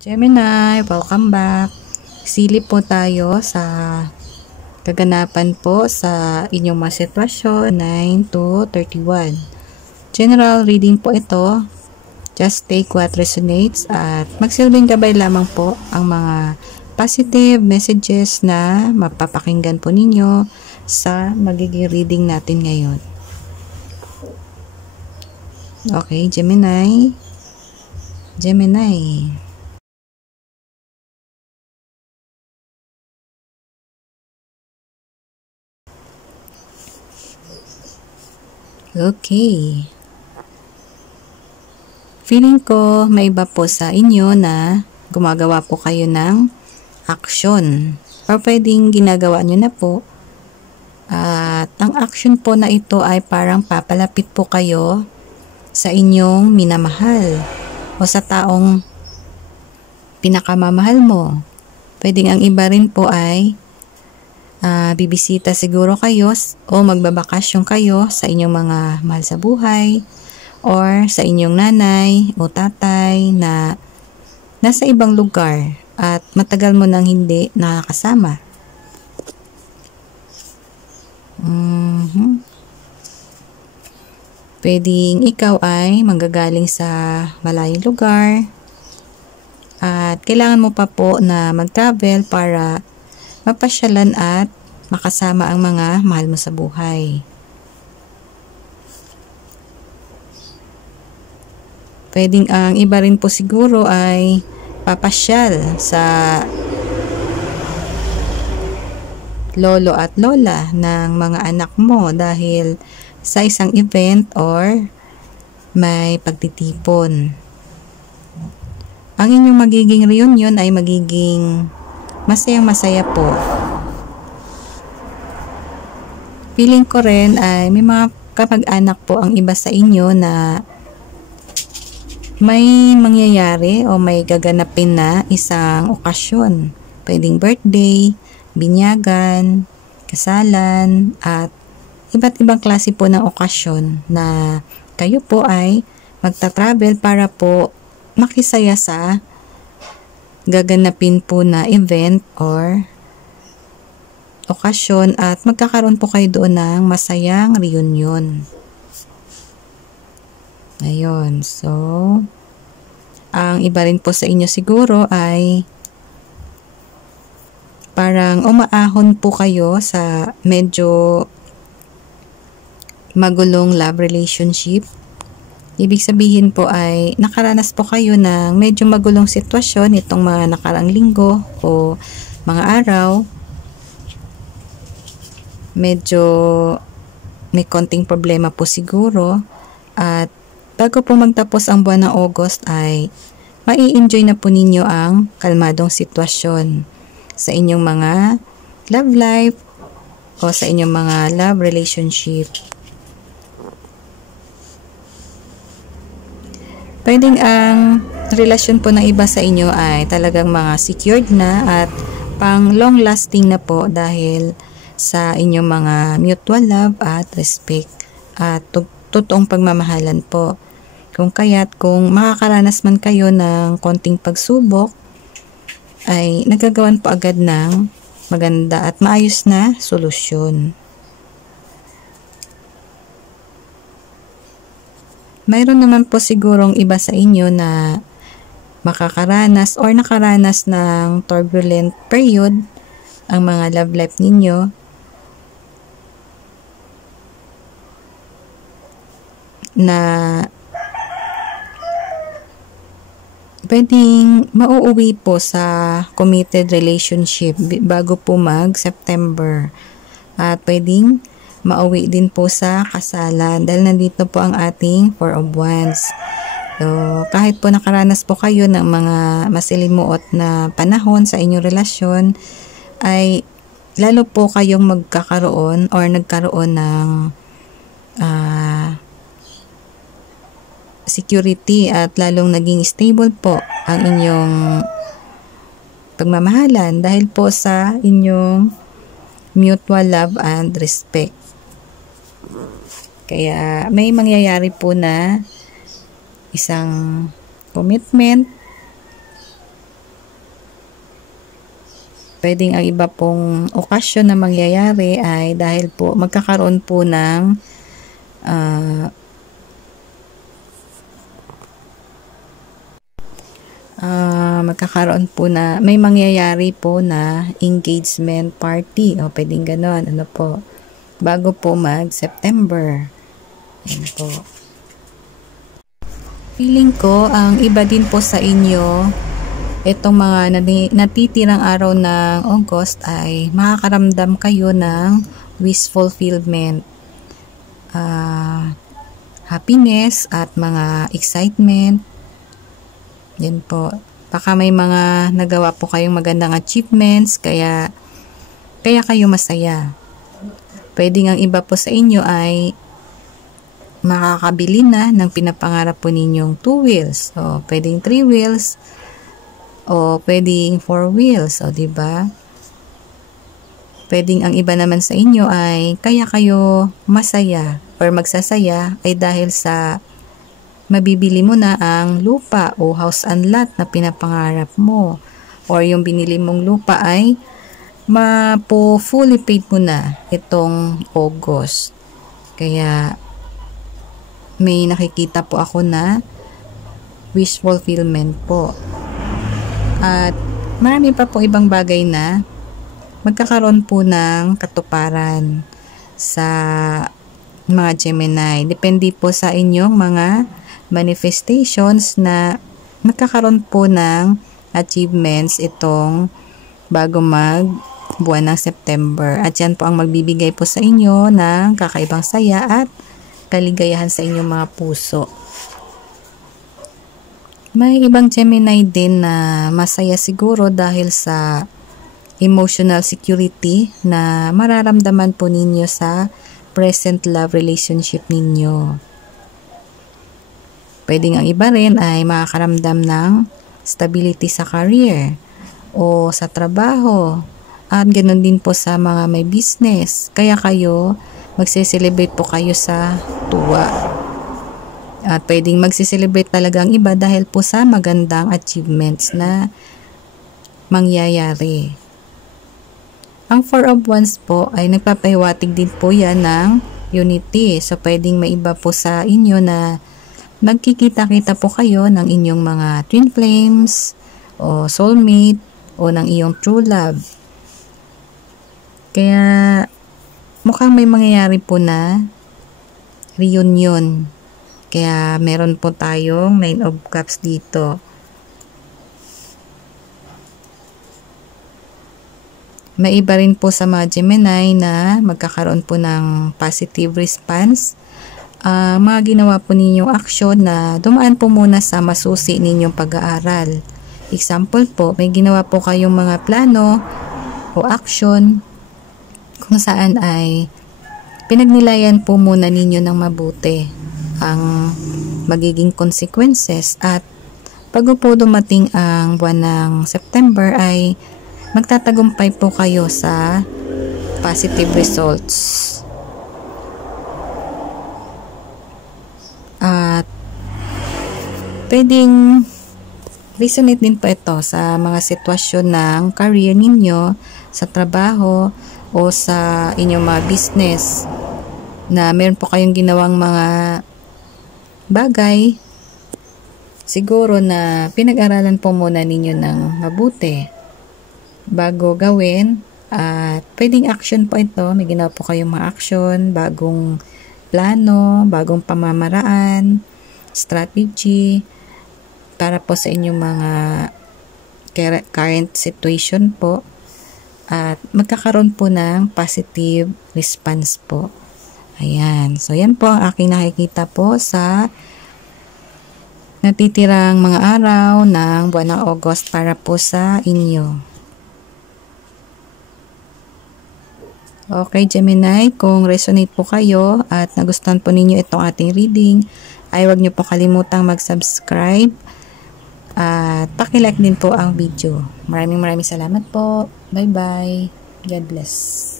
Gemini, welcome back. Silip po tayo sa kaganapan po sa inyong mga sitwasyon 9 to 31. General reading po ito. Just take what resonates at magsilbing gabay lamang po ang mga positive messages na mapapakinggan po ninyo sa magiging reading natin ngayon. Okay, Gemini. Okay. Feeling ko may iba po sa inyo na gumagawa po kayo ng action. Or pwedeng ginagawa nyo na po. At ang action po na ito ay parang papalapit po kayo sa inyong minamahal o sa taong pinakamamahal mo. Pwedeng ang iba rin po ay bibisita siguro kayo o magbabakasyon kayo sa inyong mga mahal sa buhay or sa inyong nanay o tatay na nasa ibang lugar at matagal mo nang hindi nakakasama. Pwedeng ikaw ay manggagaling sa malayong lugar at kailangan mo pa po na mag-travel para mapasyalan at makasama ang mga mahal mo sa buhay. Pwedeng ang iba rin po siguro ay papasyal sa lolo at lola ng mga anak mo dahil sa isang event or may pagtitipon. Ang inyong magiging reunion ay magiging masayang-masaya po. Feeling ko rin ay may mga kamag-anak po ang iba sa inyo na may mangyayari o may gaganapin na isang okasyon. Pwedeng birthday, binyagan, kasalan, at iba't ibang klase po ng okasyon na kayo po ay magta-travel para po makisaya sa gaganapin po na event or okasyon at magkakaroon po kayo doon ng masayang reunion. Ayun, so ang iba rin po sa inyo siguro ay parang umaahon po kayo sa medyo magulong love relationship. Ibig sabihin po ay nakaranas po kayo ng medyo magulong sitwasyon itong mga nakarang linggo o mga araw. Medyo may konting problema po siguro at bago po magtapos ang buwan ng August ay mai-enjoy na po ninyo ang kalmadong sitwasyon sa inyong mga love life o sa inyong mga love relationship. Pwedeng ang relasyon po ng iba sa inyo ay talagang mga secured na at pang long lasting na po dahil sa inyong mga mutual love at respect at totoong pagmamahalan po. Kung kaya't kung makakaranas man kayo ng konting pagsubok ay nagagawan po agad ng maganda at maayos na solusyon. Mayroon naman po sigurong iba sa inyo na makakaranas or nakaranas ng turbulent period ang mga love life ninyo na pwedeng mauuwi po sa committed relationship bago po mag-September at pwedeng mauwi din po sa kasalan dahil nandito po ang ating Four of Wands. So, kahit po nakaranas po kayo ng mga masilimuot na panahon sa inyong relasyon, ay lalo po kayong magkakaroon or nagkaroon ng security at lalong naging stable po ang inyong pagmamahalan dahil po sa inyong mutual love and respect. Kaya may mangyayari po na isang commitment Pwedeng ang iba pong okasyon na mangyayari ay dahil po magkakaroon po ng may mangyayari po na engagement party o pwedeng ganon, ano po, bago po mag-September. Yan po. Feeling ko, ang iba din po sa inyo, itong mga natitirang araw ng August ay makakaramdam kayo ng wish fulfillment, happiness at mga excitement. Yan po. Baka may mga nagawa po kayong magandang achievements, kaya kayo masaya. Pwedeng ang iba po sa inyo ay makakabili na ng pinapangarap po ninyong 2 wheels. O pwedeng 3 wheels. O pwedeng 4 wheels. O diba? Pwedeng ang iba naman sa inyo ay kaya kayo masaya or magsasaya ay dahil sa mabibili mo na ang lupa o house and lot na pinapangarap mo. Or yung binili mong lupa ay fully paid mo na itong August. Kaya may nakikita po ako na wish fulfillment po. At marami pa po ibang bagay na magkakaroon po ng katuparan sa mga Gemini. Depende po sa inyong mga manifestations na magkakaroon po ng achievements itong bago buwan ng September. At yan po ang magbibigay po sa inyo ng kakaibang saya at kaligayahan sa inyong mga puso. May ibang Gemini din na masaya siguro dahil sa emotional security na mararamdaman po ninyo sa present love relationship ninyo. Pwedeng ang iba rin ay makakaramdam ng stability sa career o sa trabaho. At ganoon din po sa mga may business. Kaya magsiselebrate po kayo sa tuwa. At pwedeng magsiselebrate talaga ang iba dahil po sa magandang achievements na mangyayari. Ang 4 of Wands po ay nagpapahiwatig din po yan ng unity. So pwedeng may iba po sa inyo na magkikita-kita po kayo ng inyong mga twin flames o soulmate o ng iyong true love. Kaya mukhang may mangyayari po na reunion. Kaya meron po tayong 9 of Cups dito. May iba rin po sa mga Gemini na magkakaroon po ng positive response. Mga ginawa po ninyong aksyon na dumaan po muna sa masusi ninyong pag-aaral. Example po, may ginawa po kayong mga plano o aksyon kung saan ay pinagnilayan po muna ninyo ng mabuti ang magiging consequences, at pag po dumating ang buwan ng September ay magtatagumpay po kayo sa positive results. At pwedeng resonate din po ito sa mga sitwasyon ng career ninyo, sa trabaho o sa inyong mga business na meron po kayong ginawang mga bagay siguro na pinag-aralan po muna ninyo ng mabuti bago gawin. At pwedeng action po ito, may ginawa po kayong mga action, bagong plano, bagong pamamaraan, strategy para po sa inyong mga current situation po, at magkakaroon po ng positive response po. Ayan, so yan po ang aking nakikita po sa natitirang mga araw ng buwan ng August para po sa inyo. Okay, Gemini, kung resonate po kayo at nagustuhan po ninyo itong ating reading, ay huwag nyo po kalimutang mag-subscribe at paki-like din po ang video. Maraming salamat po. Bye-bye. God bless.